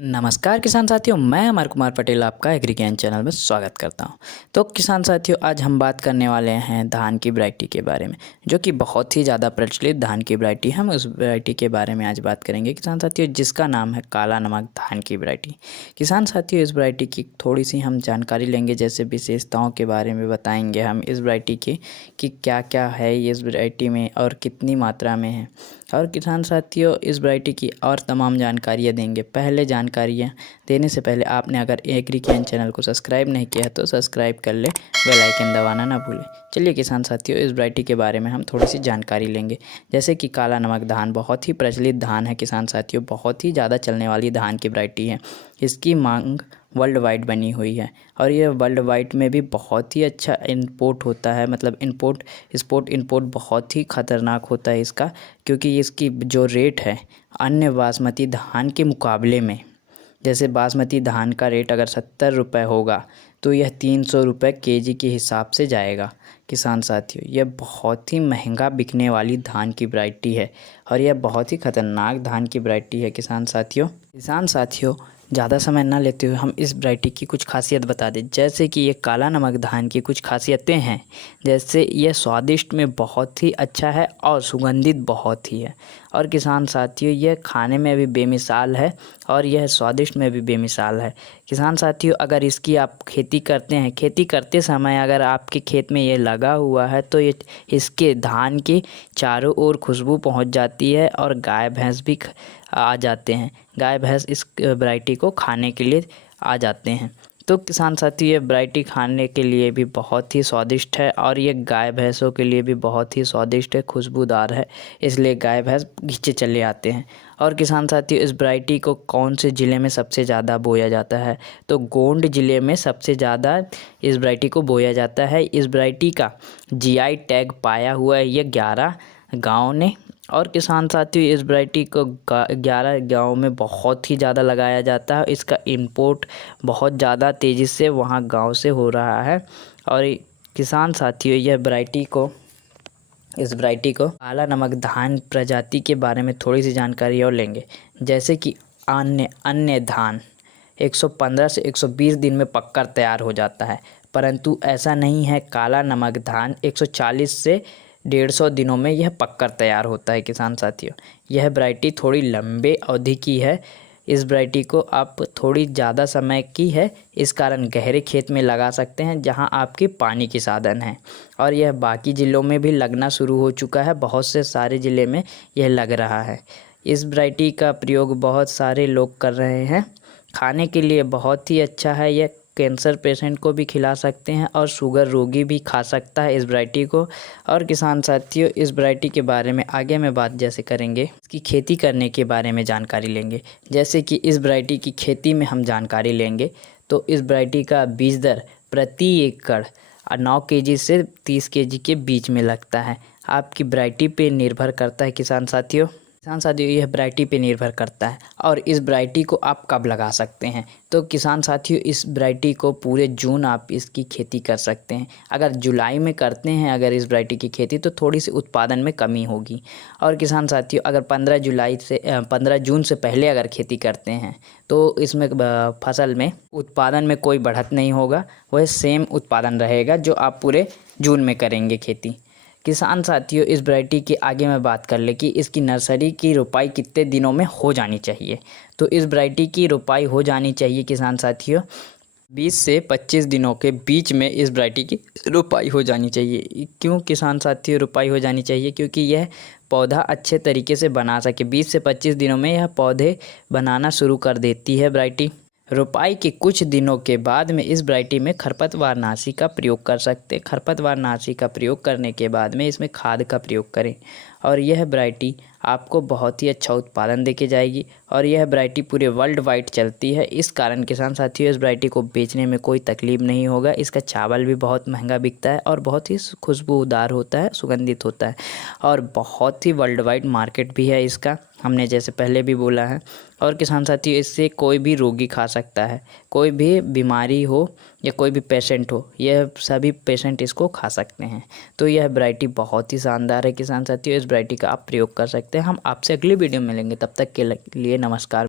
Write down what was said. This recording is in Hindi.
नमस्कार किसान साथियों, मैं अमर कुमार पटेल आपका एग्री ज्ञान चैनल में स्वागत करता हूं। तो किसान साथियों, आज हम बात करने वाले हैं धान की वैरायटी के बारे में, जो कि बहुत ही ज़्यादा प्रचलित धान की वैरायटी। हम उस वैरायटी के बारे में आज बात करेंगे किसान साथियों, जिसका नाम है काला नमक धान की वैरायटी। किसान साथियों, इस वैरायटी की थोड़ी सी हम जानकारी लेंगे, जैसे विशेषताओं के बारे में बताएंगे हम इस वैरायटी की कि क्या क्या है इस वैरायटी में और कितनी मात्रा में है। और किसान साथियों, इस वैरायटी की और तमाम जानकारियाँ देंगे। पहले जानकारियाँ देने से पहले आपने अगर एग्री ज्ञान चैनल को सब्सक्राइब नहीं किया है तो सब्सक्राइब कर ले, बेल आइकन दबाना ना भूलें। चलिए किसान साथियों, इस वैरायटी के बारे में हम थोड़ी सी जानकारी लेंगे। जैसे कि काला नमक धान बहुत ही प्रचलित धान है किसान साथियों, बहुत ही ज़्यादा चलने वाली धान की वैरायटी है। इसकी मांग वर्ल्ड वाइड बनी हुई है और ये वर्ल्ड वाइड में भी बहुत ही अच्छा इंपोर्ट होता है। मतलब इंपोर्ट बहुत ही ख़तरनाक होता है इसका, क्योंकि इसकी जो रेट है अन्य बासमती धान के मुकाबले में, जैसे बासमती धान का रेट अगर 70 रुपये होगा तो यह 300 रुपये केजी के हिसाब से जाएगा। किसान साथियों, यह बहुत ही महंगा बिकने वाली धान की वैरायटी है और यह बहुत ही ख़तरनाक धान की वैरायटी है। किसान साथियों, ज़्यादा समय ना लेते हुए हम इस वैरायटी की कुछ खासियत बता दें। जैसे कि ये काला नमक धान की कुछ खासियतें हैं, जैसे यह स्वादिष्ट में बहुत ही अच्छा है और सुगंधित बहुत ही है। और किसान साथियों, यह खाने में भी बेमिसाल है और यह स्वादिष्ट में भी बेमिसाल है। किसान साथियों, अगर इसकी आप खेती करते हैं, खेती करते समय अगर आपके खेत में ये लगा हुआ है तो ये इसके धान की चारों ओर खुशबू पहुंच जाती है और गाय भैंस भी आ जाते हैं। गाय भैंस इस वैरायटी को खाने के लिए आ जाते हैं। तो किसान साथी, ये वैरायटी खाने के लिए भी बहुत ही स्वादिष्ट है और ये गाय भैंसों के लिए भी बहुत ही स्वादिष्ट है, खुशबूदार है, इसलिए गाय भैंस खींचे चले आते हैं। और किसान साथी, इस वैरायटी को कौन से ज़िले में सबसे ज़्यादा बोया जाता है, तो गोंड ज़िले में सबसे ज़्यादा इस वैरायटी को बोया जाता है। इस वैरायटी का जीआई टैग पाया हुआ है ये 11 गाँव ने। और किसान साथियों, इस वैरायटी को 11 गाँव में बहुत ही ज़्यादा लगाया जाता है। इसका इंपोर्ट बहुत ज़्यादा तेज़ी से वहाँ गाँव से हो रहा है। और किसान साथियों, इस वैरायटी को काला नमक धान प्रजाति के बारे में थोड़ी सी जानकारी और लेंगे। जैसे कि अन्य धान 115 से 120 दिन में पककर तैयार हो जाता है, परंतु ऐसा नहीं है। काला नमक धान 140 से 150 दिनों में यह पककर तैयार होता है। किसान साथियों, यह वैरायटी थोड़ी लंबे अवधि की है। इस वैरायटी को आप थोड़ी ज़्यादा समय की है, इस कारण गहरे खेत में लगा सकते हैं जहां आपके पानी के साधन हैं। और यह बाकी ज़िलों में भी लगना शुरू हो चुका है, बहुत से सारे ज़िले में यह लग रहा है। इस वैरायटी का प्रयोग बहुत सारे लोग कर रहे हैं। खाने के लिए बहुत ही अच्छा है। यह कैंसर पेशेंट को भी खिला सकते हैं और शुगर रोगी भी खा सकता है इस वैरायटी को। और किसान साथियों, इस वैरायटी के बारे में आगे मैं बात जैसे करेंगे, इसकी खेती करने के बारे में जानकारी लेंगे। जैसे कि इस वैरायटी की खेती में हम जानकारी लेंगे तो इस वैरायटी का बीज दर प्रति एकड़ 9 केजी से 30 केजी के बीच में लगता है। आपकी वैरायटी पे निर्भर करता है किसान साथियों, यह वैरायटी पे निर्भर करता है। और इस वैरायटी को आप कब लगा सकते हैं, तो किसान साथियों, इस वैरायटी को पूरे जून आप इसकी खेती कर सकते हैं। अगर जुलाई में करते हैं अगर इस वैरायटी की खेती, तो थोड़ी सी उत्पादन में कमी होगी। और किसान साथियों, अगर 15 जून से पहले अगर खेती करते हैं तो इसमें फसल में उत्पादन में कोई बढ़त नहीं होगा, वह सेम उत्पादन रहेगा जो आप पूरे जून में करेंगे खेती। किसान साथियों, इस वैरायटी की आगे मैं बात कर ले कि इसकी नर्सरी की रोपाई कितने दिनों में हो जानी चाहिए, तो इस वैरायटी की रोपाई हो जानी चाहिए किसान साथियों 20 से 25 दिनों के बीच में इस वैरायटी की रोपाई हो जानी चाहिए। क्यों किसान साथियों रोपाई हो जानी चाहिए, क्योंकि यह पौधा अच्छे तरीके से बना सके। 20 से 25 दिनों में यह पौधे बनाना शुरू कर देती है वैरायटी। रोपाई के कुछ दिनों के बाद में इस वैरायटी में खरपतवारनाशी का प्रयोग कर सकते हैं। खरपतवारनाशी का प्रयोग करने के बाद में इसमें खाद का प्रयोग करें और यह वैरायटी आपको बहुत ही अच्छा उत्पादन देके जाएगी। और यह वैरायटी पूरे वर्ल्ड वाइड चलती है, इस कारण किसान साथियों, इस वैरायटी को बेचने में कोई तकलीफ नहीं होगा। इसका चावल भी बहुत महंगा बिकता है और बहुत ही खुशबूदार होता है, सुगंधित होता है और बहुत ही वर्ल्ड वाइड मार्केट भी है इसका, हमने जैसे पहले भी बोला है। और किसान साथियों, इससे कोई भी रोगी खा सकता है, कोई भी बीमारी हो या कोई भी पेशेंट हो, यह सभी पेशेंट इसको खा सकते हैं। तो यह वैरायटी बहुत ही शानदार है किसान साथियों, इस वैरायटी का आप प्रयोग कर सकते हैं। हम आपसे अगली वीडियो में मिलेंगे, तब तक के लिए नमस्कार।